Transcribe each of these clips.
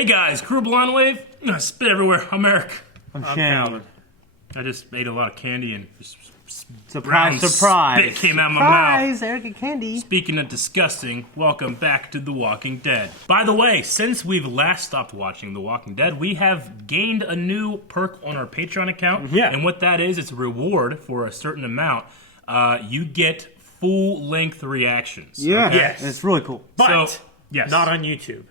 Hey guys, Crew Blonde Wave. Spit everywhere. I'm Eric. I'm Shane. I just ate a lot of candy and Surprise! spit came out of my mouth. Surprise! Eric and candy. Speaking of disgusting, welcome back to The Walking Dead. By the way, since we've last stopped watching The Walking Dead, we have gained a new perk on our Patreon account. Yeah. And what that is, it's a reward for a certain amount. You get full-length reactions. Yeah. Okay? Yes. It's really cool. But yes. not on YouTube.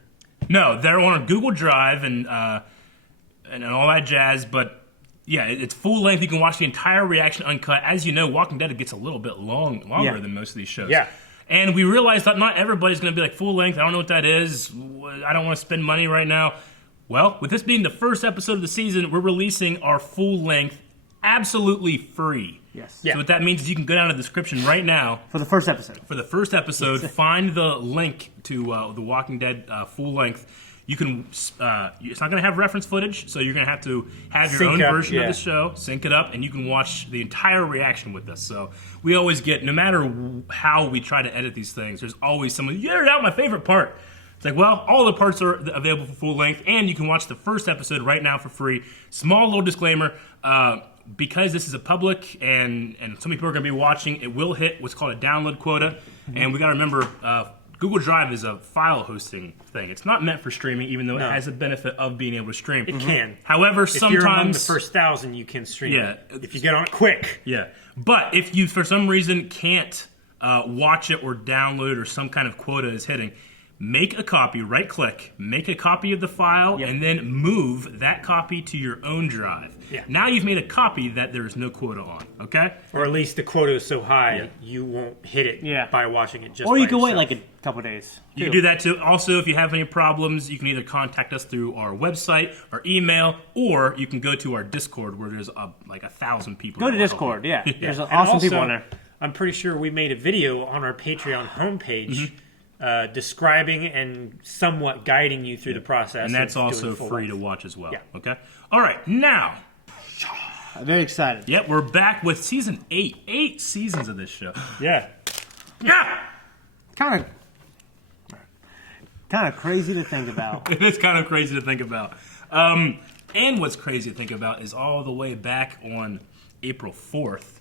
No, they're on Google Drive and all that jazz, but yeah, it's full length. You can watch the entire reaction uncut. As you know, Walking Dead gets a little bit longer than most of these shows. Yeah. And we realized that not everybody's going to be like full length. I don't know what that is. I don't want to spend money right now. Well, with this being the first episode of the season, we're releasing our full length absolutely free. Yes. Yeah. So what that means is you can go down to the description right now. For the first episode. For the first episode, find the link to The Walking Dead full length. You can. It's not going to have reference footage, so you're going to have your Sync own up, version yeah. of the show, sync it up, and you can watch the entire reaction with us. So we always get, no matter how we try to edit these things, there's always someone, you edited out my favorite part. It's like, well, all the parts are available for full length, and you can watch the first episode right now for free. Small little disclaimer. Because this is a public and so many people are going to be watching, it will hit what's called a download quota. And we got to remember, Google Drive is a file hosting thing. It's not meant for streaming, even though it has the benefit of being able to stream. It can. However, If you're among the sometimes... first 1,000, you can stream Yeah. it. If you get on it quick. Yeah. But if you, for some reason, can't watch it or download or some kind of quota is hitting, make a copy, right-click, make a copy of the file, and then move that copy to your own drive. Yeah. Now you've made a copy that there is no quota on, okay? Or at least the quota is so high, you won't hit it by watching it just Or you by can wait yourself. like a couple days. You can do that too. Also, if you have any problems, you can either contact us through our website, our email, or you can go to our Discord where there's like 1,000 people. Go to Discord, yeah. There's And awesome also, people on there. I'm pretty sure we made a video on our Patreon homepage describing and somewhat guiding you through the process. And that's of also doing full free length. to watch as well. Yeah. Okay? All right, now... I'm very excited. Yep, we're back with season 8. 8 seasons of this show. Yeah. Yeah! Kind of crazy to think about. It is kind of crazy to think about. And what's crazy to think about is all the way back on April 4th,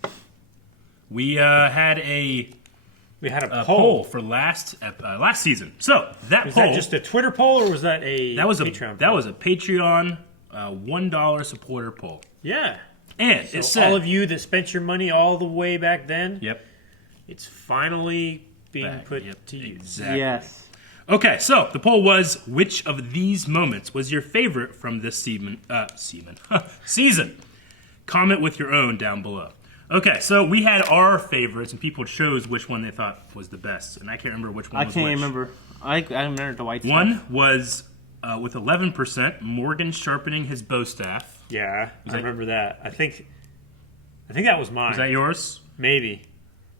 we had a poll for last season. So that Was poll that just a Twitter poll, or was that a Patreon poll? was a Patreon $1 supporter poll. Yeah. And So it said all of you that spent your money all the way back then, Yep. it's finally being Back. put Yep, to use. exactly. Yes. Okay, so the poll was, which of these moments was your favorite from this season? Comment with your own down below. Okay, so we had our favorites, and people chose which one they thought was the best, and I can't remember which one I was can't which. remember. I remember the white One stuff. was, with 11%, Morgan sharpening his bow staff. Yeah, I that- remember that. I think that was mine. Is that yours? Maybe.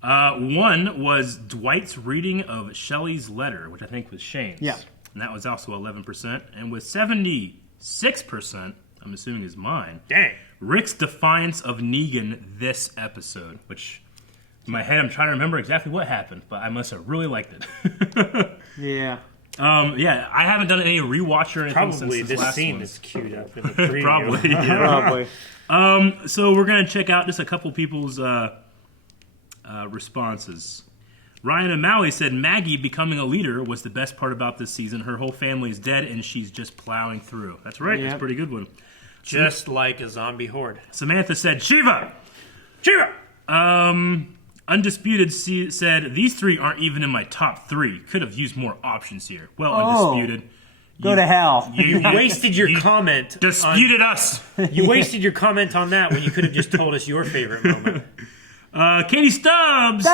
One was Dwight's reading of Shelley's letter, which I think was Shane's. Yeah. And that was also 11%. And with 76%, I'm assuming is mine, Dang. Rick's defiance of Negan this episode, which in my head I'm trying to remember exactly what happened, but I must have really liked it. Yeah. Yeah, I haven't done any rewatch or anything Probably since this last scene one. is queued up in the preview. Probably, yeah. Probably. So we're going to check out just a couple people's responses. Ryan O'Malley said Maggie becoming a leader was the best part about this season. Her whole family is dead, and she's just plowing through. That's right. That's a pretty good one. Just like a zombie horde. Samantha said Shiva. Shiva! Undisputed said these three aren't even in my top 3. Could have used more options here. Well, Oh. Undisputed. Go to hell. You wasted your comment. Disputed us. You wasted your comment on that when you could have just told us your favorite moment. Katie Stubbs.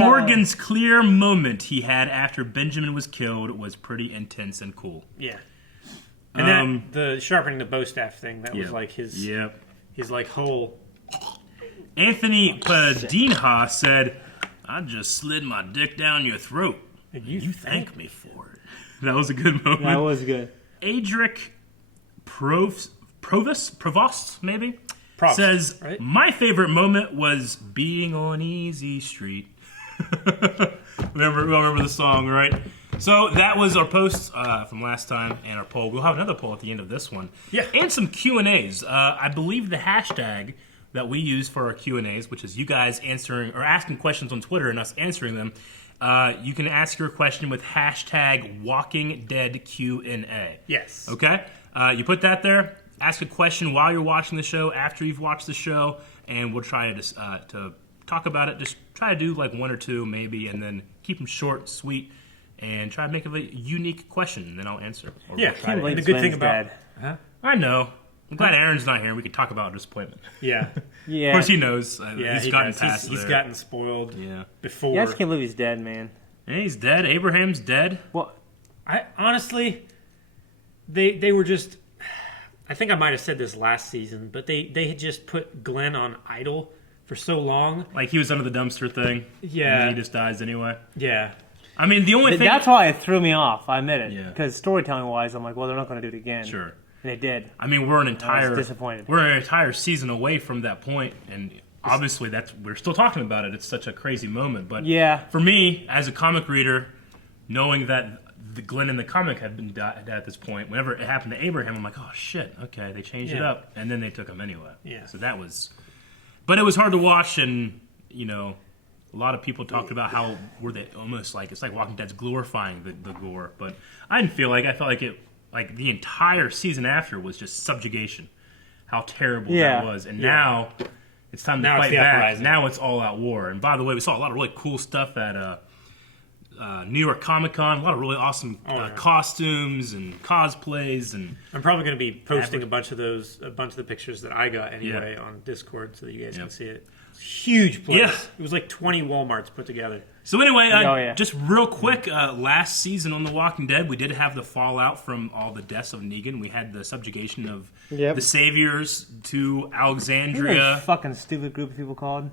Morgan's clear moment he had after Benjamin was killed was pretty intense and cool. Yeah. And that, the sharpening the bow staff thing, that was like his like whole... Anthony Padinha said, I just slid my dick down your throat. And you thank me for it. That was a good moment. That was good. Adric Provost, maybe? Props, says, right? My favorite moment was being on Easy Street. remember the song, right? So that was our post from last time and our poll. We'll have another poll at the end of this one. Yeah. And some Q&As. I believe the hashtag that we use for our Q&As, which is you guys answering or asking questions on Twitter and us answering them, you can ask your question with hashtag Walking Dead Q&A. Yes. Okay? You put that there, ask a question while you're watching the show, after you've watched the show, and we'll try to talk about it. Just try to do like one or two maybe, and then keep them short, sweet, and try to make it a unique question, and then I'll answer. Or Yeah, we'll try to and the answer. good thing about... Dad. I know. I'm glad Aaron's not here. We can talk about disappointment. Yeah. Yeah. Of course, he knows. Yeah, he's gotten does. past He's there. gotten spoiled Yeah. before. Yeah, I just can't believe he's dead, man. Yeah, he's dead. Abraham's dead. Well, I honestly, they were just. I think I might have said this last season, but they had just put Glenn on idle for so long. Like, he was under the dumpster thing. Yeah. And then he just dies anyway. Yeah. I mean, the only thing... that's why it threw me off. I admit it. Yeah. Because storytelling-wise, I'm like, well, they're not going to do it again. Sure. And they did. I mean, we're an I entire... was disappointed. We're an entire season away from that point, and obviously we're still talking about it. It's such a crazy moment. But Yeah. for me, as a comic reader, knowing that the Glenn in the comic had been dead at this point, whenever it happened to Abraham, I'm like, oh, shit, okay, they changed it Yeah. up. And then they took him anyway. Yeah. So that was... But it was hard to watch, and, you know... A lot of people talked about how were they almost like it's like Walking Dead's glorifying the gore, but I didn't feel like I felt like it like the entire season after was just subjugation, how terrible that was, and now it's time to Now it's fight the back. uprising. Now it's all out war. And by the way, we saw a lot of really cool stuff at New York Comic Con. A lot of really awesome costumes and cosplays, and I'm probably going to be posting a bunch of the pictures that I got anyway on Discord so that you guys can see it. Huge place. Yeah. It was like 20 Walmarts put together. So anyway, yeah. just real quick, last season on The Walking Dead, we did have the fallout from all the deaths of Negan. We had the subjugation of the Saviors to What are Alexandria. those fucking stupid group of people called?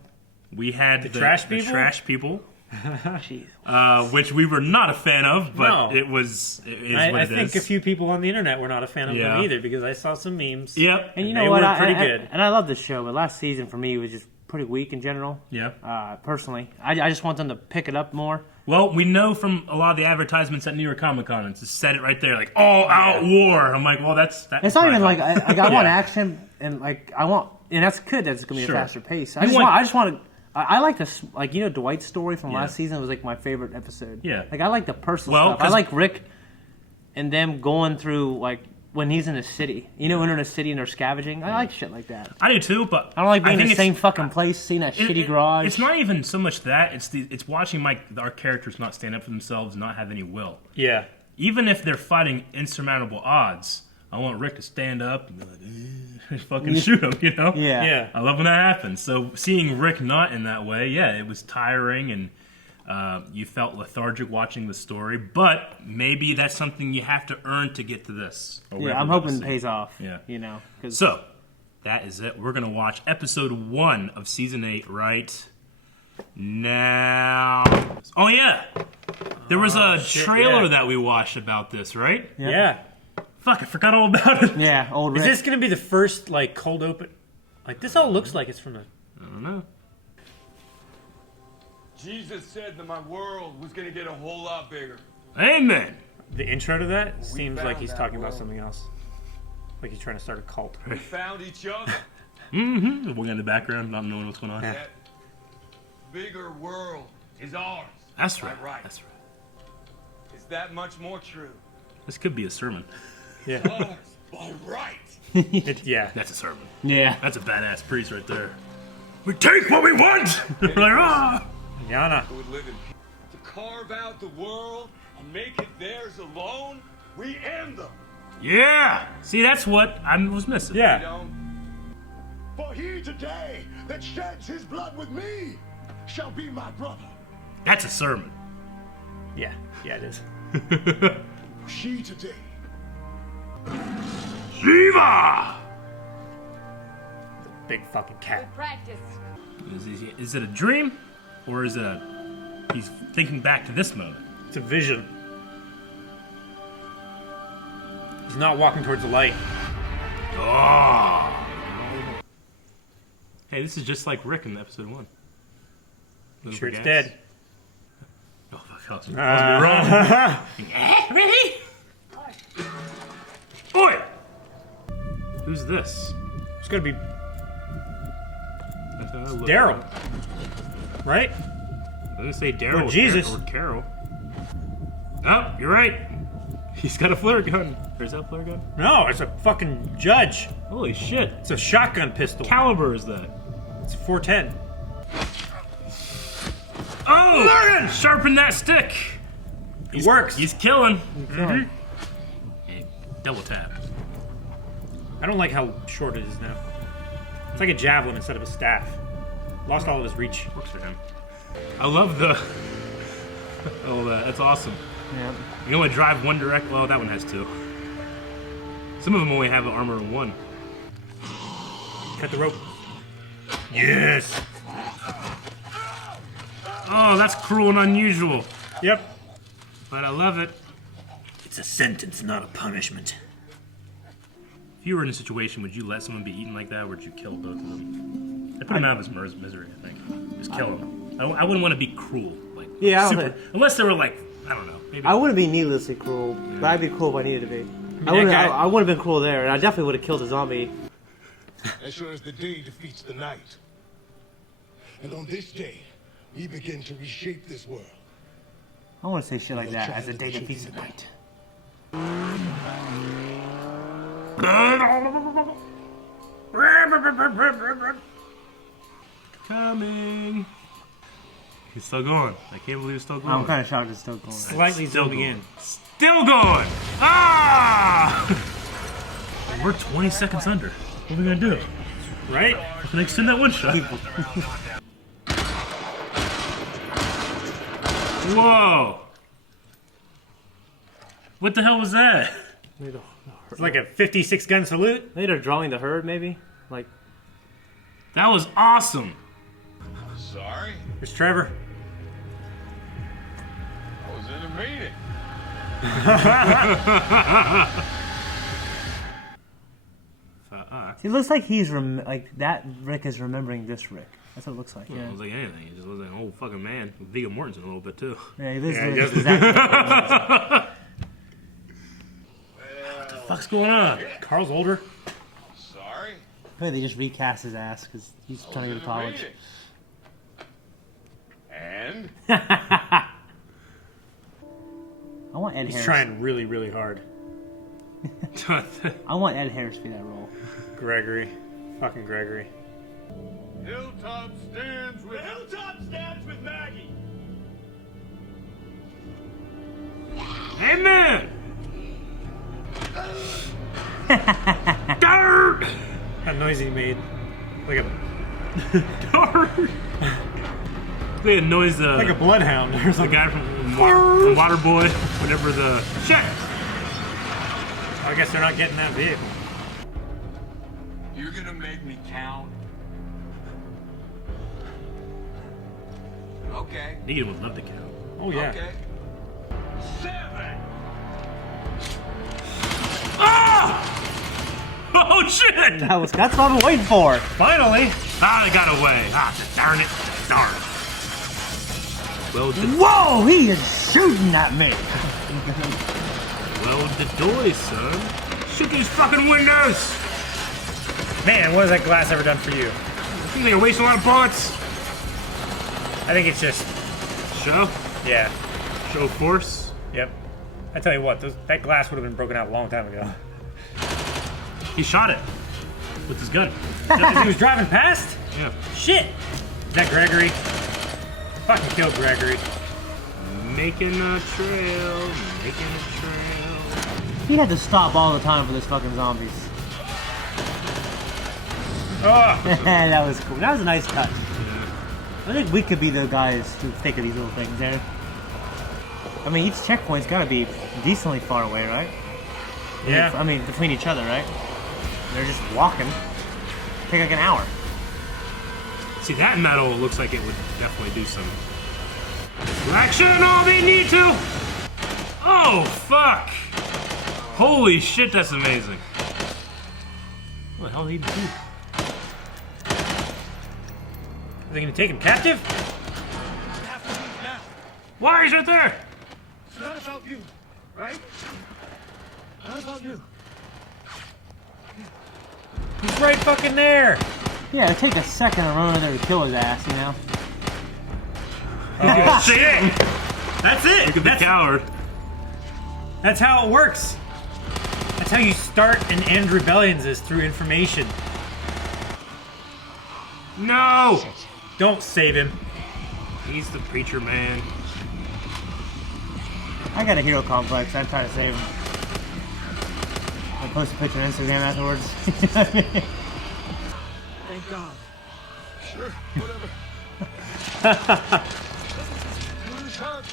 We had the trash people? trash people, Jeez. which we were not a fan of, but No. it is I what it think is. a few people on the internet were not a fan of Yeah. them either because I saw some memes. Yep. And you They know what? were I, pretty I- good. and I love this show, but last season for me was just pretty weak in general. Yeah. Personally, I just want them to pick it up more. Well, we know from a lot of the advertisements at New York Comic Con, it's just said it right there, like all out war. I'm like, well, that's It's not even like I want Yeah. action and like I want, and that's good. That's gonna be Sure. a faster pace. You want- I just want to. I like this, like Dwight's story from last season was like my favorite episode. Yeah. like I like the personal Well, stuff. I 'cause- like Rick and them going through like when he's in a city. Entering a city and they're scavenging. I like shit like that. I do too, but I don't like being in think the it's- same fucking place, seeing that shitty garage. It's not even so much that it's watching our characters not stand up for themselves, not have any will. Yeah. Even if they're fighting insurmountable odds, I want Rick to stand up and be like, fucking shoot him, you know? Yeah. Yeah. I love when that happens. So seeing Rick not in that way, yeah, it was tiring, and you felt lethargic watching the story. But maybe that's something you have to earn to get to this. Or Yeah, whatever I'm we're hoping gonna it see. pays off. Yeah. 'cause- So that is it. We're gonna watch episode 1 of season 8 right now. Oh yeah, there was a shit, trailer yeah. that we watched about this, right? Yeah. Fuck, I forgot all about it. yeah, old Is Rick. this going to be the first like cold open? Like this all looks like it's from the. I don't know. Jesus said that my world was gonna get a whole lot bigger. Amen. The intro to that seems like found he's that talking about world. something else. Like he's trying to start a cult. We found each other. Mm-hmm. We're in the background, not knowing what's going on. That bigger world is ours. That's Am I right. right. That's right. Is that much more true? This could be a sermon. Yeah. Ours by right. Yeah. That's a sermon. Yeah. That's a badass priest right there. We take what we want. We're like, ah. Yana. Who would live in peace. To carve out the world and make it theirs alone, we end them. Yeah. See, that's what I was missing. You Yeah. know? For he today that sheds his blood with me shall be my brother. That's a sermon. Yeah. Yeah, it is. She today. Shiva. Big fucking cat. Practice. Is it a dream, or is it he's thinking back to this moment? It's a vision. He's not walking towards the light. Oh. Hey, this is just like Rick in episode 1. Looking Sure, for it's gas? dead. Oh fuck I was wrong. Really? Boy! Who's this? It's gonna be Daryl, right? I'm gonna say Daryl Or Jesus. or Carol. Oh, you're right. He's got a flare gun. Or is that a flare gun? No, it's a fucking judge. Holy shit. It's a shotgun pistol. Caliber is that? It's 410. Oh! Sharpen that stick! It works. He's killing. Mm-hmm. Hey, double tap. I don't like how short it is now. It's like a javelin instead of a staff. Lost all of his reach. Works for him. I love the... Oh, that's awesome. Yeah. You can only drive one direct. Well, that one has two. Some of them only have armor in one. Cut the rope. Yes. Oh, that's cruel and unusual. Yep. But I love it. It's a sentence, not a punishment. If you were in a situation, would you let someone be eaten like that, or would you kill both of them? I'd put him out of his misery, I think. Just kill him. I wouldn't want to be cruel. Like, Yeah, I don't super, unless they were like, I don't know. Maybe. I wouldn't be needlessly cruel, but I'd be cruel if I needed to be. I would have been cruel there, and I definitely would have killed a zombie. As sure as the day defeats the night. And on this day, we begin to reshape this world. I want to say shit like that as the day defeats the night. Coming. He's still going. I can't believe he's still going. I'm kind of shocked it's still going. Slightly Still zooming going. in. Still going. Ah! We're 20 seconds under. What are we gonna do? Right? We're gonna extend that one shot. Whoa! What the hell was that? It's like a 56 gun salute. Maybe they're drawing the herd, maybe? Like, That was awesome. Sorry, There's Trevor. I was in a meeting. it looks like he's like that. Rick is remembering this Rick. That's what it looks like. It Yeah, was like anything. It just was like an old fucking man with Viggo Mortensen a little bit too. yeah, this Yeah, he is does. exactly. What the fuck's going on? Carl's older. Sorry, Maybe they just recast his ass because he's I trying to was go to in a college. meeting. And I want Ed He's Harris. trying really, really hard. I want Ed Harris to be that role. Gregory. Fucking Gregory. Hilltop stands with Maggie! Amen. Dirt. That noise he made. Like a Dirt. They noise like a bloodhound or the something. guy from Waterboy. Whenever the shit. I guess they're not getting that vehicle. you're gonna make me count. Okay. Negan would love to count. Oh yeah. Okay. 7. Ah! Oh shit! That's what I've been waiting for. Finally. Ah, they got away. Ah, darn it. Darn. Well, Whoa, he is shooting at me. well, the doy, son. Shoot these fucking windows. Man, what has that glass ever done for you? I think they're wasting a lot of bullets. I think it's just, Show. yeah. Show force. Yep. I tell you what, that glass would have been broken out a long time ago. He shot it with his gun. He was driving past? Yeah. Shit. Is that Gregory? Fucking killed Gregory. Making a trail. Making a trail. He had to stop all the time for this fucking zombies. Oh, That was cool. That was a nice touch. I think we could be the guys to think of these little things there. I mean, each checkpoint's got to be decently far away, right? yeah. I mean, between each other, right? They're just walking. Take like an hour. See, that metal looks like it would definitely do some action. Oh, they need to. Oh, fuck. Holy shit, that's amazing. What the hell did he do? Are they gonna take him captive? Why is it there? It's not about you, right? Not about you. He's right fucking there. Yeah, it'd take a second to run over there to kill his ass, you know? Oh, See it? that's it. Look at the coward. That's how it works. That's how you start and end rebellions, is through information. No! Don't save him. He's the preacher man. I got a hero complex. I'm trying to save him. I'll post a picture on Instagram afterwards. Thank God. Sure, whatever. Who's hurt?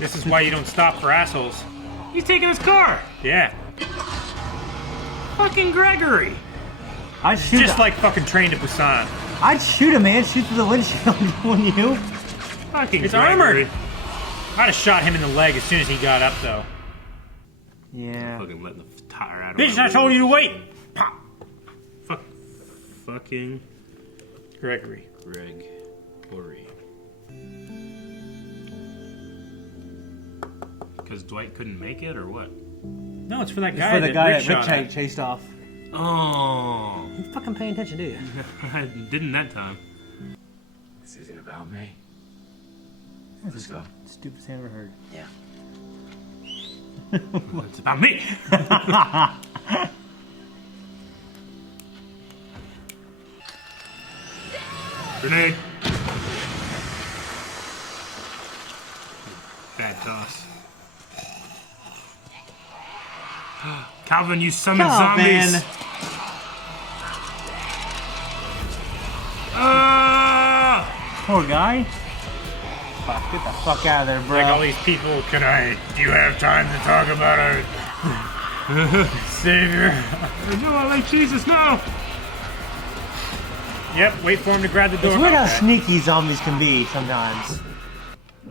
This is why you don't stop for assholes. He's taking his car. Yeah. Fucking Gregory. I'd shoot Just him. like fucking Train to Busan. I'd shoot him, man. Shoot through the windshield, wouldn't you? Fucking It's Gregory. armored. I'd have shot him in the leg as soon as he got up, though. Yeah. Fucking letting the tire out of Bitch, my I told you to wheel. wait. Pop. Fucking Gregory. Gregory. Because Dwight couldn't make it, or what? No, it's for that It's guy for the that guy Rick that Rick shot at. chased off. Oh. You fucking paying attention, do you? I didn't that time. This isn't about me. Let's go. Stupidest thing I ever heard. It's about me. Grenade. Bad toss. Calvin, you summoned zombies. Ah! Poor guy. Fuck, get the fuck out of there, bro. Like all these people, do you have time to talk about our savior? No, I like Jesus, no! Yep, wait for him to grab the door. It's weird how Okay. sneaky zombies can be sometimes.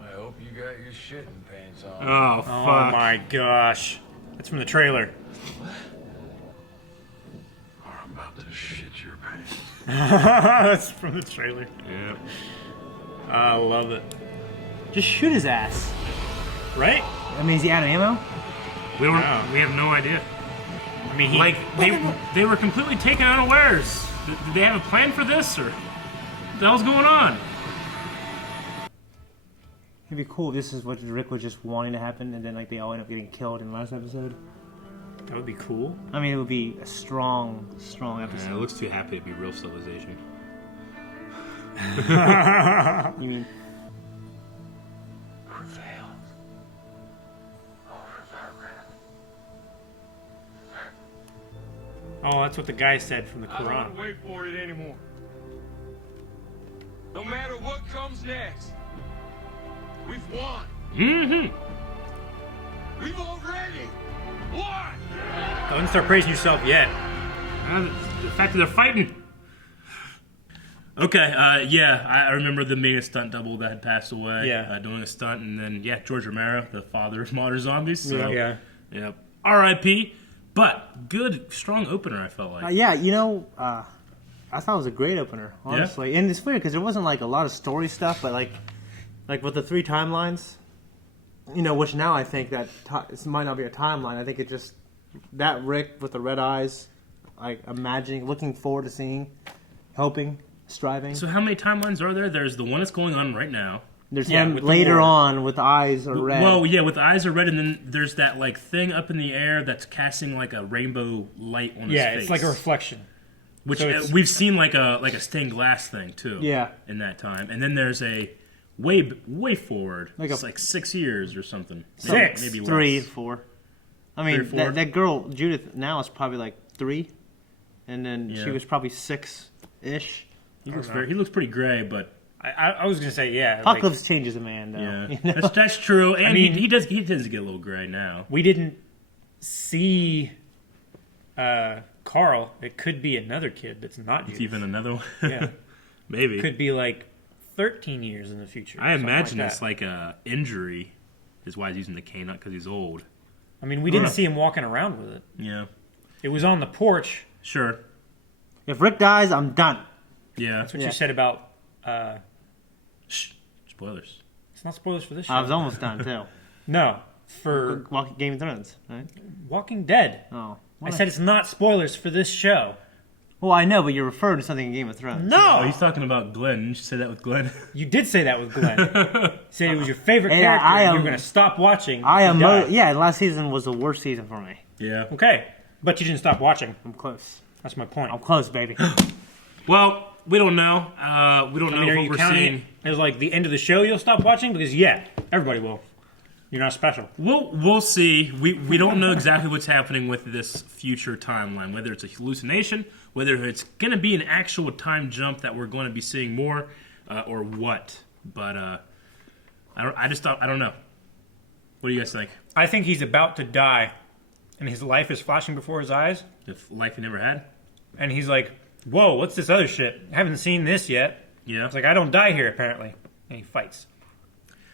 I hope you got your shitting pants on. Oh, Oh fuck. my gosh. That's from the trailer. I'm about to shit your pants. That's from the trailer. Yeah. I love it. Just shoot his ass. Right? I mean, is he out of ammo? We No. have no idea. I mean, he, Like, they were completely taken unawares. Did they have a plan for this, or what the hell's going on? It'd be cool if this is what Rick was just wanting to happen, and then like they all end up getting killed in the last episode. that would be cool. I mean, it would be a strong Yeah, episode. it looks too happy to be real civilization. You mean? Prevail over Marietta. Oh, that's what the guy said from the I don't want Quran. to wait for it anymore. No matter what comes next, we've won. Mm-hmm. We've already won. Don't start praising yourself yet. The fact that they're fighting. Okay, yeah, I remember them being a stunt double that had passed away. Yeah. Doing a stunt, and then, yeah, George Romero, the father of modern zombies. So, Yeah. Yep. R.I.P. But good, strong opener, I felt like. Yeah, you know, I thought it was a great opener, honestly. And it's weird because there wasn't like a lot of story stuff, but like with the 3 timelines, you know, which now I think that this might not be a timeline. I think it just that Rick with the red eyes, like imagining, looking forward to seeing, hoping, striving. So how many timelines are there? There's the one that's going on right now. There's Yeah, him with the later war. on with the eyes are red. Well, yeah, with the eyes are red, and then there's that like thing up in the air that's casting like a rainbow light on his Yeah, face. it's like a reflection. Which so it's- we've seen like a stained glass thing too. Yeah. In that time, and then there's a way forward. Like It's a- like 6 years or something. 6? maybe 3, less. 4. I 3 or mean, 4? that girl Judith now is probably like 3, and then Yeah. she was probably 6-ish. He looks pretty gray, but I was gonna say yeah. like, Apocalypse changes a man, though. yeah, you know? that's true. And mean- he tends to get a little gray now. we didn't see Carl. It could be another kid that's not It's Judith. even another one. Yeah, Maybe. could be like 13 years in the future. I something imagine like it's that. like a injury. Is why he's using the cane because he's old. I mean, we didn't Huh. see him walking around with it. Yeah. It was on the porch. Sure. If Rick dies, I'm done. Yeah. That's what Yeah. you said about. Shh. Spoilers. It's not spoilers for this show. I was almost done too. No, for Walking Game of Thrones, right? Walking Dead. Oh, I said it's not spoilers for this show. Well, I know, but you're referring to something in Game of Thrones. No! Oh, he's talking about Glenn. Didn't you say that with Glenn? You did say that with Glenn. You said it was your favorite Hey, character, I and am- you were going to stop watching. I am. and die. Yeah, last season was the worst season for me. Yeah. Okay, but you didn't stop watching. I'm close. That's my point. I'm close, baby. Well, we don't know. We don't I know mean, are what you we're counting seeing. it as like the end of the show you'll stop watching? Because, yeah, everybody will. You're not special. We'll see. We don't know exactly what's happening with this future timeline, whether it's a hallucination, whether it's going to be an actual time jump that we're going to be seeing more, or what. But I don't know. What do you guys think? I think he's about to die, and his life is flashing before his eyes, If life he never had? and he's like, whoa, what's this other shit? I haven't seen this yet. Yeah. It's like, I don't die here, apparently. And he fights.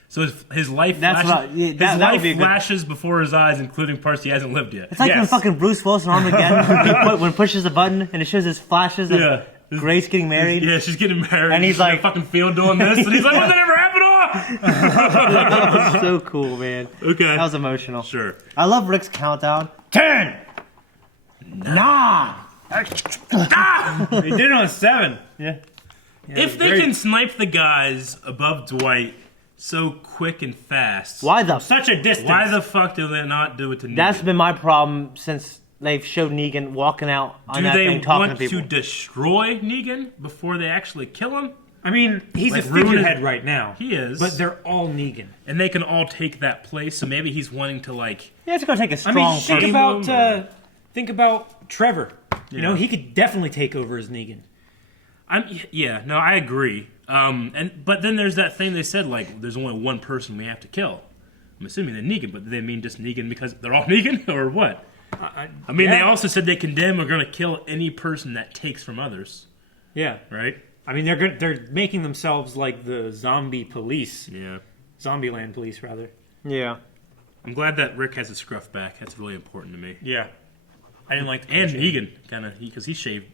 So his life That's flashes, what- yeah, his that would life be a good- flashes before his eyes, including parts he hasn't lived yet. It's like when Yes. fucking Bruce Willis in Armageddon, when he pushes the button and it shows his flashes of Yeah. Grace getting married. Yeah, she's getting married. And he's she's in a like- fucking field doing this, and he's like, "What? That never happened?" That was so cool, man. Okay, That was emotional. sure. I love Rick's countdown. 10! Nah! He did it on 7. Yeah. If they can snipe the guys above Dwight so quick and fast, Why the Such a distance. why the fuck do they not do it to Negan? That's been my problem since they've showed Negan walking out on Do that they thing talking want to people. to destroy Negan before they actually kill him? I mean, he's Like, a ruin figurehead his- right now. He is. But they're all Negan. And they can all take that place, so maybe he's wanting to, like... Yeah, it's gonna take a I strong mean, think Shame about him, think about Trevor. You know, Yeah. he could definitely take over as Negan. I agree. But then there's that thing they said, like, there's only one person we have to kill. I'm assuming they're Negan, but do they mean just Negan because they're all Negan, or what? I mean, yeah. they also said they condemn or going to kill any person that takes from others, Yeah. right? I mean, they're making themselves like the zombie police. Yeah. Zombieland police, rather. Yeah. I'm glad that Rick has his scruff back. That's really important to me. Yeah. I didn't like the And shave. Negan, kind of, because he shaved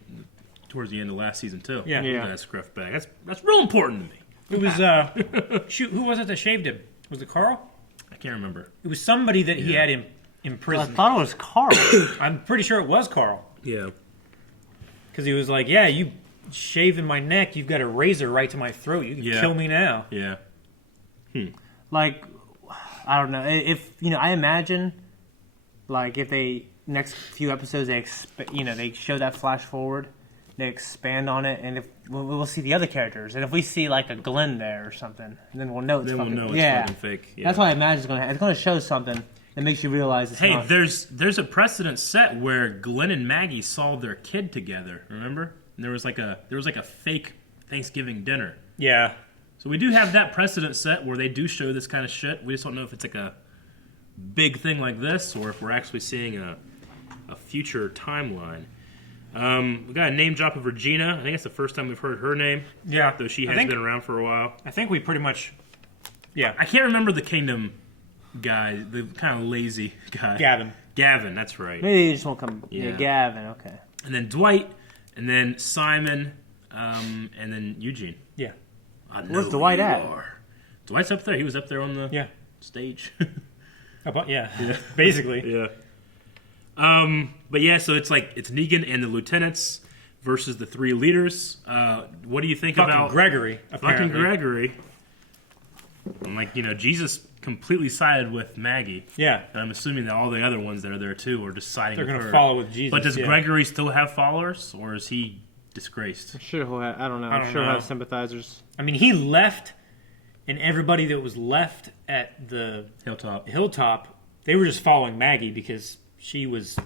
towards the end of last season, too. Yeah. He Yeah. got that scruff back. That's real important to me. It was, shoot, who was it that shaved him? Was it Carl? I can't remember. It was somebody that he Yeah. had in I prison. thought it was Carl. I'm pretty sure it was Carl. Yeah. Because he was like, yeah, you shaving my neck, you've got a razor right to my throat. You can Yeah. kill me now. Yeah. Like, I don't know. If, I imagine, like, if they, next few episodes, they show that flash forward, they expand on it, and if we'll see the other characters, and if we see, like, a Glenn there or something, then we'll know it's Then we'll fucking, know it's yeah. fucking fake. Yeah. That's what I imagine it's going to It's going to show something that makes you realize it's Hey, not. there's a precedent set where Glenn and Maggie saw their kid together. Remember? And there was like a fake Thanksgiving dinner. Yeah. So we do have that precedent set where they do show this kind of shit. We just don't know if it's like a big thing like this or if we're actually seeing a future timeline. We got a name drop of Regina. I think it's the first time we've heard her name, Yeah. though she I has think- been around for a while. I think we pretty much, yeah. I can't remember the Kingdom guy, the kind of lazy guy. Gavin, that's right. Maybe they just won't come. Yeah, Yeah. Gavin, okay. And then Dwight, and then Simon, and then Eugene. Yeah. I know Where's Dwight who you at? are. Dwight's up there. He was up there on the Yeah. stage. Yeah. Basically. yeah. But yeah, so it's Negan and the lieutenants versus the three leaders. What do you think Fucking about Gregory, apparently. fucking Gregory? I'm like, Jesus completely sided with Maggie. Yeah. And I'm assuming that all the other ones that are there too are just siding They're with going to her. follow with Jesus. But does yeah. Gregory still have followers, or is he disgraced? I'm sure he'll have, I don't know. I I'm don't sure he'll know. have sympathizers. I mean, he left, and everybody that was left at the hilltop, they were just following Maggie because she was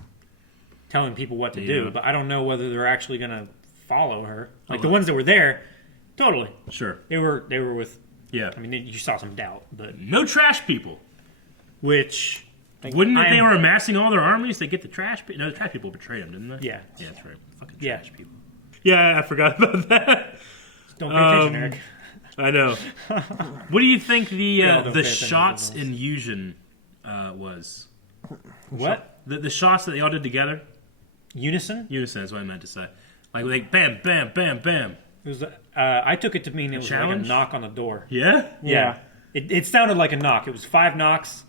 telling people what to Yeah. do. But I don't know whether they're actually going to follow her. Like the ones that were there, totally. Sure. They were with. Yeah. I mean, you saw some doubt, but No trash people. which Wouldn't if I they am- were amassing all their armies, they get the trash people? No, the trash people betrayed them, didn't they? Yeah. Yeah, that's right. Fucking Yeah. trash people. Yeah, I forgot about that. don't pay attention, Eric. I know. What do you think Yeah, don't the pay attention to shots those. in Fusion was? What The shots that they all did together? unison? Unison is what I meant to say. Like bam, bam, bam, bam. It was. I took it to mean it was like a challenge? knock on the door. Yeah? Yeah. It sounded like a knock. It was 5 knocks,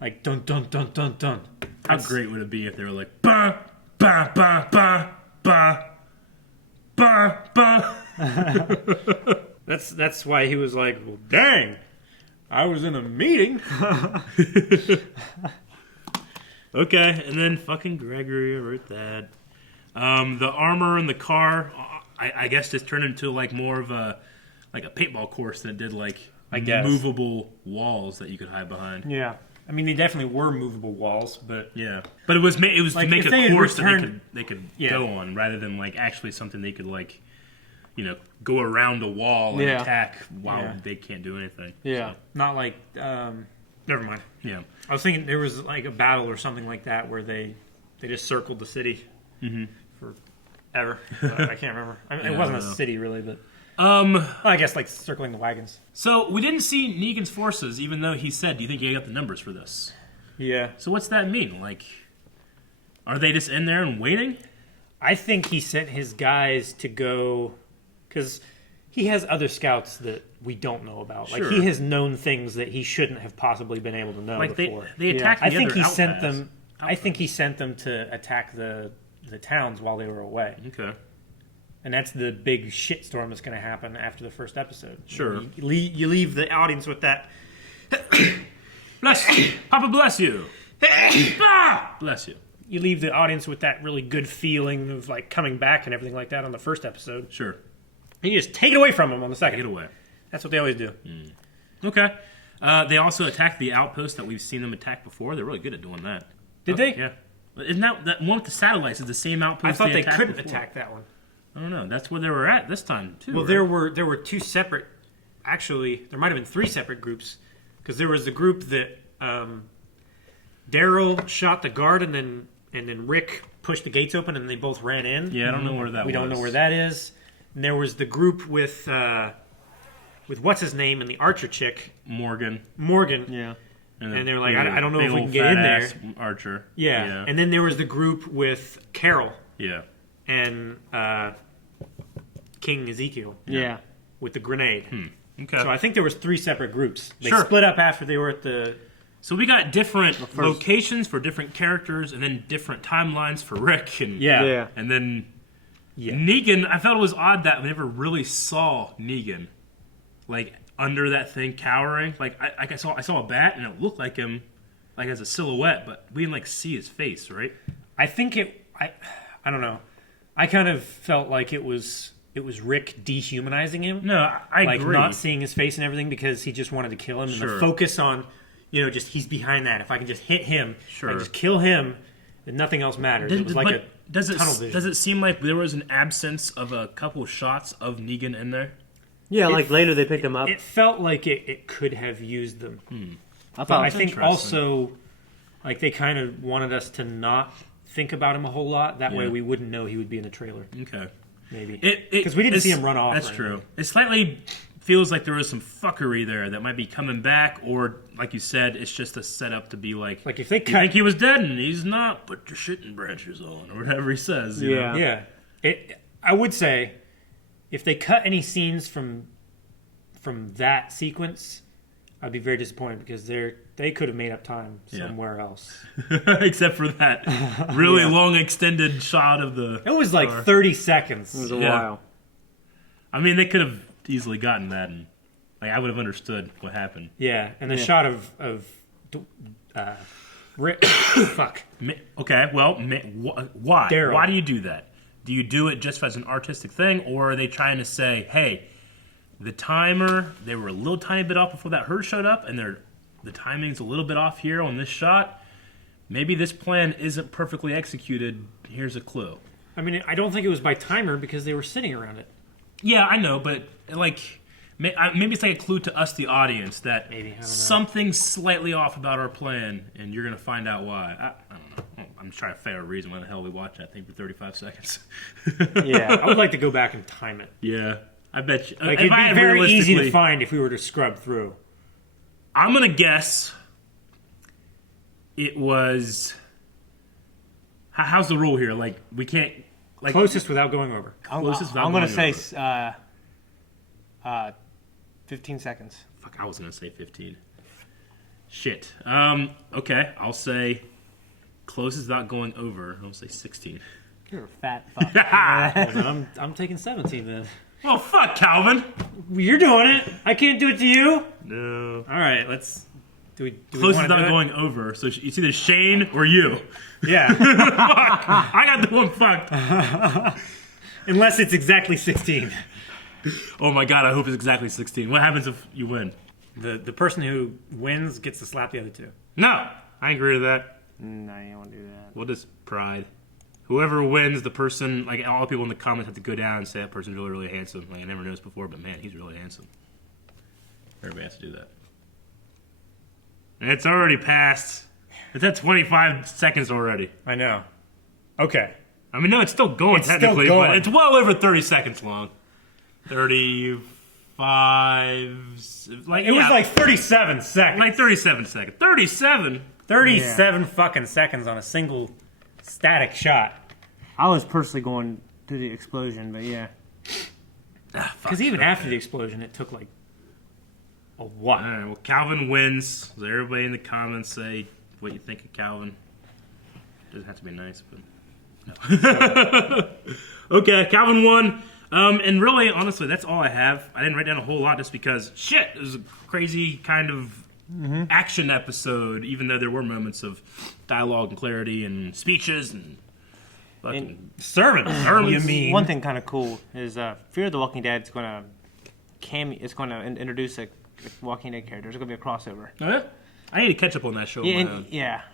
like dun dun dun dun dun. How great would it be if they were like, ba, ba, ba, ba, ba, ba, ba. That's why he was like, well, dang, I was in a meeting. Okay, and then fucking Gregory wrote that. The armor in the car, I guess, just turned into like more of a paintball course that did like I guess. movable walls that you could hide behind. Yeah. I mean, they definitely were movable walls, but Yeah, but it was Like, to make if they a had course that returned- they could Yeah. go on rather than like actually something they could like, go around a wall and Yeah. attack while Yeah. they can't do anything. Yeah. not like. Never mind. Yeah. I was thinking there was like a battle or something like that where they just circled the city forever. I can't remember. I mean, Yeah, it wasn't I a don't know. city really, but well, I guess like circling the wagons. So we didn't see Negan's forces, even though he said, "Do you think he got the numbers for this?" Yeah, So what's that mean? Like, are they just in there and waiting? I think he sent his guys to go because he has other scouts that we don't know about. Like Sure. he has known things that he shouldn't have possibly been able to know Like before. they attacked I the think other he sent outcasts. them. I think he sent them to attack the towns while they were away, Okay. and that's the big shitstorm that's going to happen after the first episode. Sure. You leave the audience with that. Bless you. Papa bless you. Ah! Bless you. You leave the audience with that really good feeling of like coming back and everything like that on the first episode. Sure. And you just take it away from them on the second. Take it away. That's what they always do. Okay. They also attacked the outpost that we've seen them attack before. They're really good at doing that. Did they? Yeah. Isn't that one with the satellites is the same outpost? I thought they attacked couldn't before? attack that one. I don't know. That's where they were at this time too. Well, right? there were 2 separate. Actually, there might have been 3 separate groups because there was the group that Daryl shot the guard and then Rick pushed the gates open and they both ran in. Yeah, I don't know where that. We don't know where that is. And there was the group with what's his name and the archer chick Morgan. Yeah. And they're like, I don't know if we can get in there. Archer. Yeah. And then there was the group with Carol Yeah. and King Ezekiel Yeah. with the grenade. Okay. So I think there was 3 separate groups. They Sure. split up after they were at the. So we got different locations for different characters, and then different timelines for Rick, and Yeah. and then Yeah. Negan. I felt it was odd that we never really saw Negan, like under that thing cowering. Like I saw a bat, and it looked like him, like as a silhouette, but we didn't like see his face, right? I think I don't know. I kind of felt like it was Rick dehumanizing him. No, I like agree. not seeing his face and everything because he just wanted to kill him. And Sure. the focus on, just he's behind that. If I can just hit him, Sure. I can just kill him, then nothing else matters. It was like But does it tunnel vision. does it seem like there was an absence of a couple shots of Negan in there? Yeah, like later they picked him up. It felt like it could have used them. I But thought I think interesting. also, like they kind of wanted us to not think about him a whole lot. That way Yeah. we wouldn't know he would be in the trailer. Okay. Maybe Because we didn't see him run off. That's or true. anything. It slightly feels like there was some fuckery there that might be coming back, or like you said, it's just a setup to be like, Like if they you cut, think he was dead and he's not. Put your shitting branches on, or whatever he says. you know? Yeah. yeah, I would say if they cut any scenes from that sequence, I'd be very disappointed because they could have made up time Yeah. somewhere else. Except for that really long extended shot of the. It was like car. 30 seconds. it was a Yeah. while. I mean, they could have easily gotten that, and like I would have understood what happened. Yeah, and the shot of Rick. Fuck. Okay, well, why? Daryl. Why do you do that? Do you do it just as an artistic thing, or are they trying to say, hey, the timer, they were a little tiny bit off before that herd showed up, and the timing's a little bit off here on this shot. Maybe this plan isn't perfectly executed. Here's a clue. I mean, I don't think it was by timer because they were sitting around it. Yeah, I know, but like maybe it's like a clue to us, the audience, that Maybe, I don't know. something's slightly off about our plan, and you're gonna find out why. I don't know. I'm just trying to figure out a reason why the hell we watched that thing for 35 seconds. Yeah. I would like to go back and time it. Yeah, I bet you. Like if it'd I be had very easy to realistically- find if we were to scrub through. I'm gonna guess it was. How's the rule here? Like we can't like Closest without going over. closest. I'm without gonna going say over. 15 seconds. Fuck, I was gonna say 15. Shit. Okay, I'll say closest without going over. I'll say 16. You're a fat fuck. Well, then I'm taking 17 then. Well, fuck, Calvin. You're doing it. I can't do it to you. No. All right, let's. Do we Closest wanna do without it? going over. So it's either Shane or you. Yeah. Fuck. I got the one fucked. Unless it's exactly 16. Oh my god, I hope it's exactly 16. What happens if you win? The person who wins gets to slap the other two. No, I agree to that. No, you don't want to do that. What is pride? Whoever wins, the person, like all the people in the comments have to go down and say that person's really, really handsome. Like I never noticed before, but man, he's really handsome. Everybody has to do that. And it's already passed. It's at 25 seconds already. I know. Okay. I mean, no, it's still going It's still technically, going. but it's well over 30 seconds long. 35. Like It was like 37 seconds. like 37 seconds. 37. 37 fucking seconds on a single static shot. I was personally going to the explosion, but yeah. Because even after the explosion, it took like a what? All right, well, Calvin wins. So everybody in the comments say what you think of Calvin. Doesn't have to be nice, but no. Okay, Calvin won. And really, honestly, that's all I have. I didn't write down a whole lot just because, shit, it was a crazy kind of action episode, even though there were moments of dialogue and clarity and speeches and fucking Sermons. You mean? One thing kind of cool is Fear the Walking Dead is going to introduce a Walking Dead character. There's going to be a crossover. Oh, yeah? I need to catch up on that show Yeah, on my own.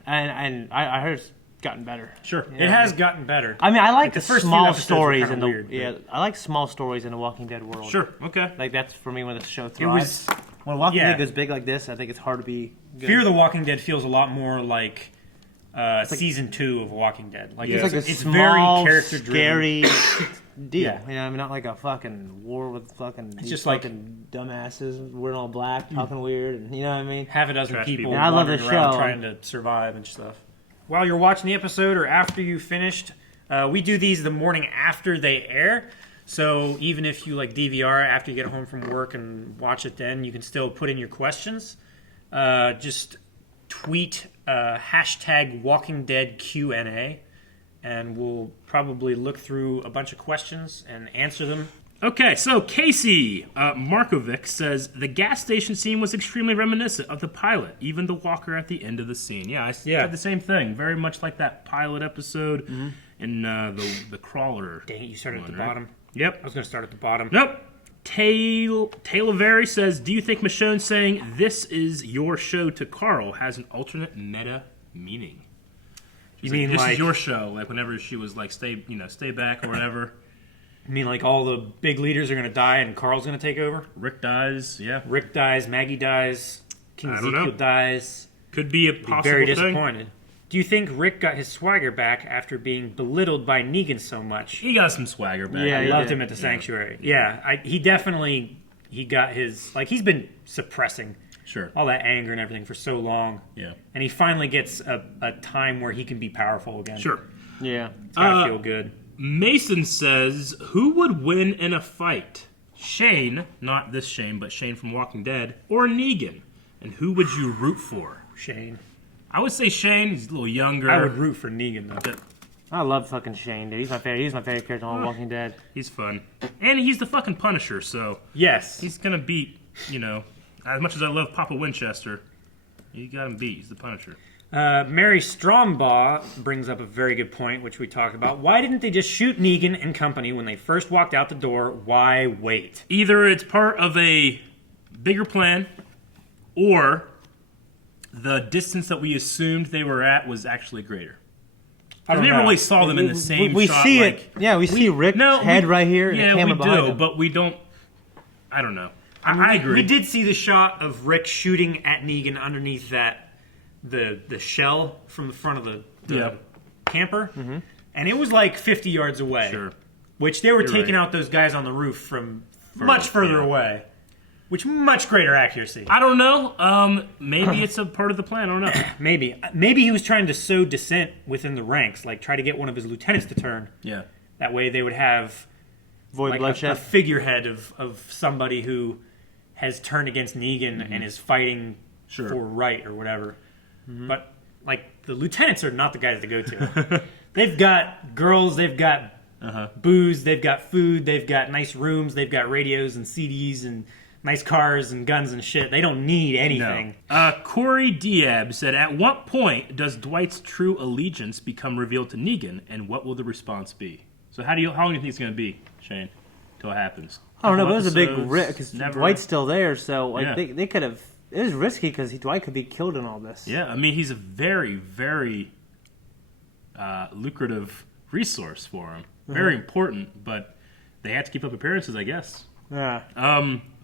and I heard it's gotten better. Sure. It has gotten better. I mean, I like the the first few small episodes were stories kinda in the weird, I like small stories in the Walking Dead world. Sure, okay. Like that's for me when the show It thrives. was When Walking yeah. Dead goes big like this, I think it's hard to be good. Fear the Walking Dead feels a lot more like season 2 of Walking Dead. Like It's like a it's small, very character driven. scary deal. Yeah. You know, I mean, not like a fucking war with fucking these just like- fucking dumbasses wearing all black, talking weird, and you know what I mean. Half a dozen Trash people people. Yeah, I love the wandering around show. trying to survive and stuff. While you're watching the episode or after you finished, we do these the morning after they air. So even if you like DVR after you get home from work and watch it then, you can still put in your questions. Just tweet hashtag Walking Dead Q&A, and we'll probably look through a bunch of questions and answer them. Okay, so Casey Markovic says the gas station scene was extremely reminiscent of the pilot, even the walker at the end of the scene. Yeah, I said the same thing. Very much like that pilot episode in the crawler. Dang it, you started at the right? bottom. Yep. I was going to start at the bottom. Nope. Taylor Very says, do you think Michonne saying this is your show to Carl has an alternate meta meaning? She's You mean this like is your show? Like whenever she was like stay back or whatever. You mean like all the big leaders are going to die and Carl's going to take over? Rick dies. Yeah, Rick dies, Maggie dies, King I don't Ezekiel know. dies. could be a possible Very thing. disappointed. Do you think Rick got his swagger back after being belittled by Negan so much? He got some swagger back. Yeah, I he loved did. him at the sanctuary. Yeah, he definitely got his he's been suppressing Sure. all that anger and everything for so long. Yeah. And he finally gets a time where he can be powerful again. Sure. Yeah. It's gotta feel good. Mason says, who would win in a fight? Shane, not this Shane, but Shane from Walking Dead, or Negan? And who would you root for? Shane. I would say Shane. He's a little younger. I would root for Negan though. I love fucking Shane, dude. He's my favorite. He's my favorite character on Walking Dead. He's fun. And he's the fucking Punisher, so Yes. he's going to beat, as much as I love Papa Winchester, you got him beat. He's the Punisher. Mary Strombaugh brings up a very good point, which we talked about. Why didn't they just shoot Negan and company when they first walked out the door? Why wait? Either it's part of a bigger plan, or the distance that we assumed they were at was actually greater. I don't We never know. really saw them in the same We shot. see like, it. Yeah, we see Rick's head right here and Yeah, the camera we behind do, him. but we don't. I don't know. I agree. We did see the shot of Rick shooting at Negan underneath the shell from the front of the Yeah. camper, and it was like 50 yards away. Sure. Which they were You're taking right. out those guys on the roof from much further yeah. away, which much greater accuracy. I don't know. Maybe it's a part of the plan. I don't know. Maybe he was trying to sow dissent within the ranks, like try to get one of his lieutenants to turn. Yeah. That way they would have Void like bloodshed. a figurehead of somebody who has turned against Negan and is fighting Sure. for right or whatever. But like the lieutenants are not the guys to go to. They've got girls, they've got booze, they've got food, they've got nice rooms, they've got radios and CDs and nice cars and guns and shit. They don't need anything. No. Corey Diab said, "At what point does Dwight's true allegiance become revealed to Negan, and what will the response be?" So how long do you think it's going to be, Shane, till it happens? I don't know, but it was a big Episodes? risk because Never. Dwight's still there, so like Yeah. they could have. It was risky because Dwight could be killed in all this. Yeah, I mean, he's a very, very lucrative resource for him. Very important, but they had to keep up appearances, I guess. Yeah.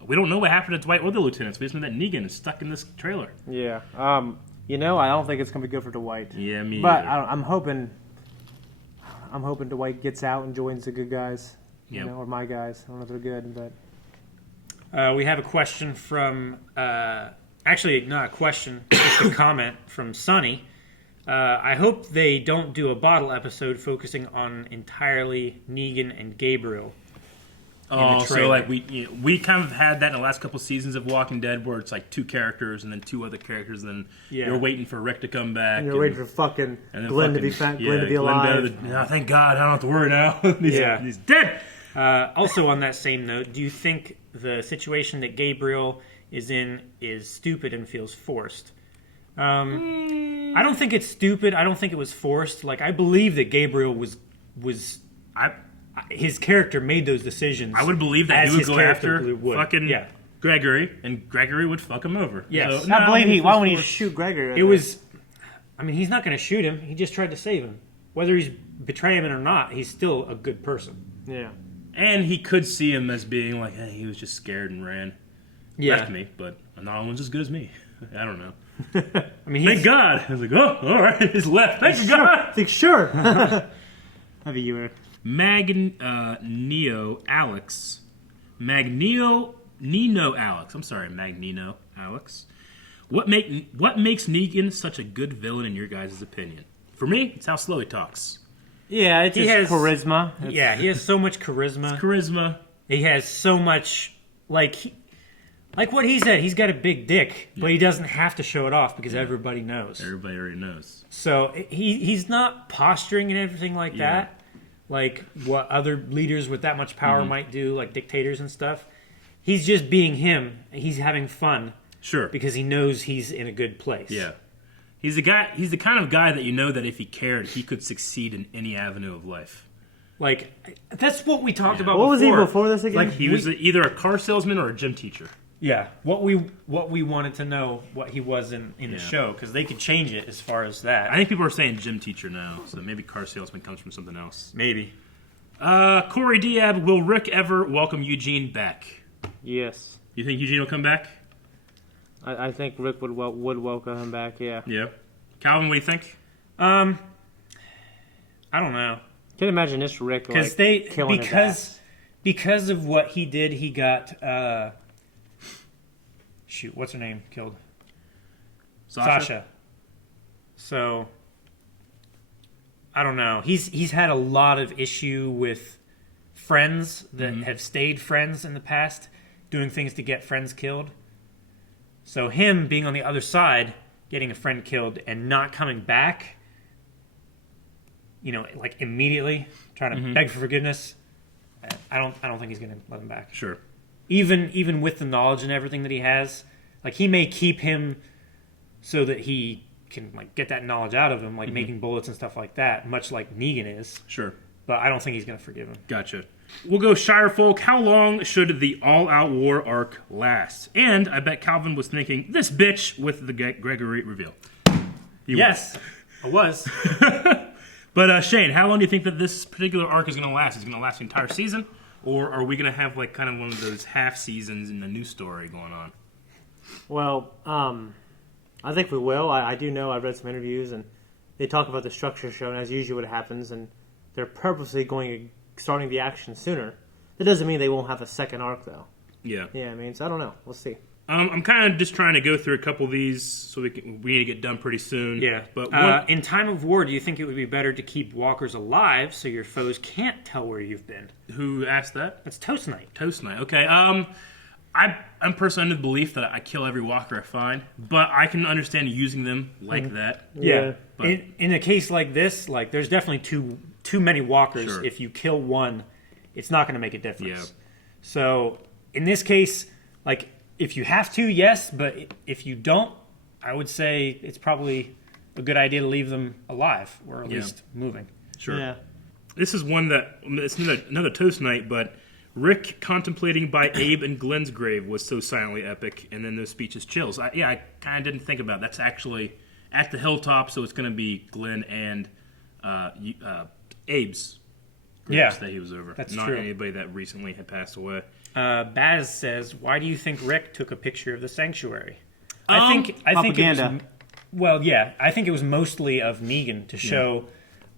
We don't know what happened to Dwight or the lieutenants. We just know that Negan is stuck in this trailer. Yeah. I don't think it's gonna be good for Dwight. Yeah, me But either. I'm hoping Dwight gets out and joins the good guys. Yep. Or my guys. I don't know if they're good, but We have a question from, actually not a question, just a comment from Sonny. I hope they don't do a bottle episode focusing on entirely Negan and Gabriel. Oh, so trailer. like we kind of had that in the last couple seasons of Walking Dead, where it's like 2 characters and then 2 other characters, and then you're waiting for Rick to come back. and you're waiting for fucking and then Glenn to fucking- be fat, yeah, Glenn to be Glenn alive. oh, thank God, I don't have to worry now. He's dead. Also, on that same note, do you think the situation that Gabriel is in is stupid and feels forced? I don't think it's stupid. I don't think it was forced. Like, I believe that Gabriel was his character made those decisions. I would believe that as he would his go character after would. fucking Gregory, and Gregory would fuck him over. Yes. So, I believe it why was would he forced. shoot Gregory? It was. I mean, he's not going to shoot him. He just tried to save him. Whether he's betraying him or not, he's still a good person. Yeah. And he could see him as being like, hey, he was just scared and ran. Left me, but not everyone's as good as me. I don't know. I mean, Thank God. I was like, oh, all right, he's left. Thank God. Think sure. Have you were. Magneo Alex. Nino Alex. I'm sorry, Magnino Alex. What makes Negan such a good villain in your guys' opinion? For me, it's how slow he talks. Yeah, it's He just has- charisma. Yeah, he has so much charisma. Charisma. He has so much, like what he said. He's got a big dick, but he doesn't have to show it off because everybody knows. Everybody already knows. So he's not posturing and everything like that, like what other leaders with that much power might do, like dictators and stuff. He's just being him. He's having fun Sure. because he knows he's in a good place. Yeah. He's the guy. He's the kind of guy that you know that if he cared, he could succeed in any avenue of life. Like that's what we talked about. What was he before. before this again? Like He was either a car salesman or a gym teacher. Yeah, what we wanted to know what he was in the show because they could change it as far as that. I think people are saying gym teacher now, so maybe car salesman comes from something else. Maybe. Corey Diab, will Rick ever welcome Eugene back? Yes. You think Eugene will come back? I think Rick would welcome him back, yeah. Yeah. Calvin, what do you think? I don't know Can't imagine this Rick because killing his ass. because of what he did, he got shoot, what's her name killed? Sasha. So I don't know. He's had a lot of issue with friends that have stayed friends in the past, doing things to get friends killed. So him being on the other side, getting a friend killed and not coming back, like immediately trying to beg for forgiveness. I don't think he's going to let him back. Sure. Even with the knowledge and everything that he has, like he may keep him so that he can like get that knowledge out of him, like making bullets and stuff like that, much like Negan is. Sure. But I don't think he's going to forgive him. Gotcha. We'll go Shirefolk. How long should the all-out war arc last? And I bet Calvin was thinking, this bitch with the Gregory reveal. Yes, I was. But Shane, how long do you think that this particular arc is going to last? Is it going to last the entire season? Or are we going to have like kind of one of those half seasons in the new story going on? Well, I think we will. I do know, I've read some interviews, and they talk about the structure show, and as usually what happens, and they're purposely starting the action sooner. That doesn't mean they won't have a second arc, though. Yeah. Yeah, I mean, so I don't know. We'll see. I'm kind of just trying to go through a couple of these so we need to get done pretty soon. Yeah. But in time of war, do you think it would be better to keep walkers alive so your foes can't tell where you've been? who asked that? That's Toast Night. Toast Night. Okay. I'm personally under the belief that I kill every walker I find, but I can understand using them like that. Yeah. But- In a case like this, like there's definitely too many walkers. Sure. If you kill one, it's not going to make a difference. Yeah. So in this case, like if you have to, yes, but if you don't, I would say it's probably a good idea to leave them alive or at least moving. Sure. Yeah. This is one that it's another Toast Night, but Rick contemplating by Abe and Glenn's grave was so silently epic, and then those speeches chills. I kind of didn't think about it. That's actually at the hilltop, so it's going to be Glenn and Abe's graves that he was over. That's not true. anybody that recently had passed away. Baz says, "Why do you think Rick took a picture of the sanctuary?" I think it propaganda. was, well, yeah, I think it was mostly of Negan to show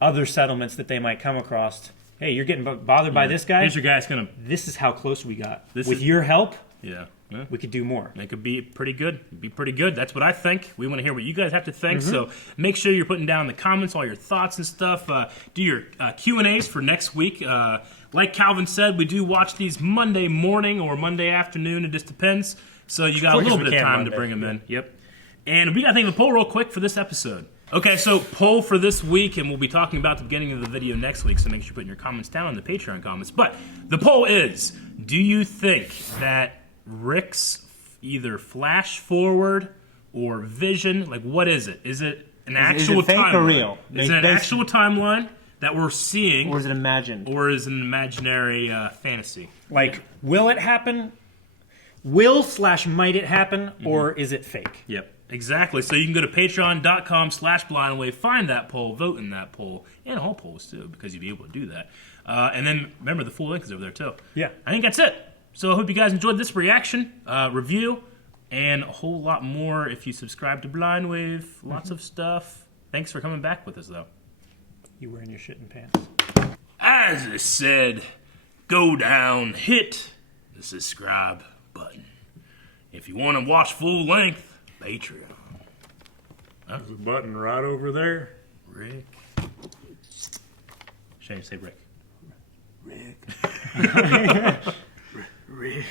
other settlements that they might come across. Hey, you're getting bothered by this guy. Here's your guy's going to... This is how close we got. This With is- your help, Yeah. we could do more. It could be pretty good. It'd be pretty good. That's what I think. We want to hear what you guys have to think. So make sure you're putting down in the comments all your thoughts and stuff. Do your Q&As for next week. Like Calvin said, we do watch these Monday morning or Monday afternoon. It just depends. So you got a Quick as little we bit of can time Monday. to bring them in. Yep. And we got to think of a poll real quick for this episode. Okay, so poll for this week, and we'll be talking about the beginning of the video next week, so make sure you put your comments down in the Patreon comments. But the poll is, do you think that Rick's either flash forward or vision, like what is it? Is it an actual it fake timeline? or real? Is it an actual timeline that we're seeing, Or is it imagined? or is it an imaginary fantasy? Like, will it happen? Will/might it happen, or is it fake? Yep, exactly. So you can go to patreon.com/blindwave, find that poll, vote in that poll, and all polls too, because you'll be able to do that. And then remember, the full link is over there too. Yeah. I think that's it. So I hope you guys enjoyed this reaction, review, and a whole lot more if you subscribe to Blindwave. Lots of stuff. Thanks for coming back with us, though. You wearing your shit in pants? As I said, go down, hit the subscribe button. If you want to watch full length, Patreon. There's a button right over there. Rick. Shane, say Rick. Rick. Rick.